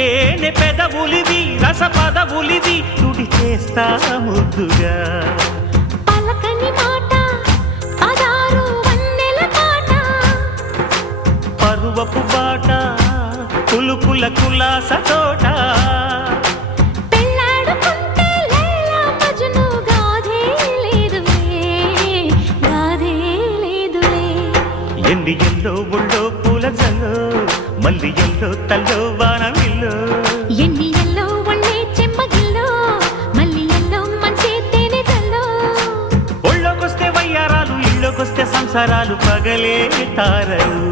తేనె పెదవులివి రస పదవులివి తుడి చేస్తా ముద్దుగా పలకని మాట పదారు వన్నెల పాట పరువపు బాట కులుకుల కులాస తోట పెళ్ళాడుకుంటే లైలా మజ్ను గాథే లేదులే ఎండి ఎల్లో ఒళ్ళో పూల జల్లో మల్లి ఎల్లో తల్లో వానవిల్లో ఎన్ని ఎల్లో ఒళ్ళే చెమ్మగిల్లో మల్లి ఎల్లో మంచి తేనె జల్లో ఒళ్ళోకొస్తే వయ్యారాలు ఇళ్ళోకొస్తే సంసారాలు పగలే తారలు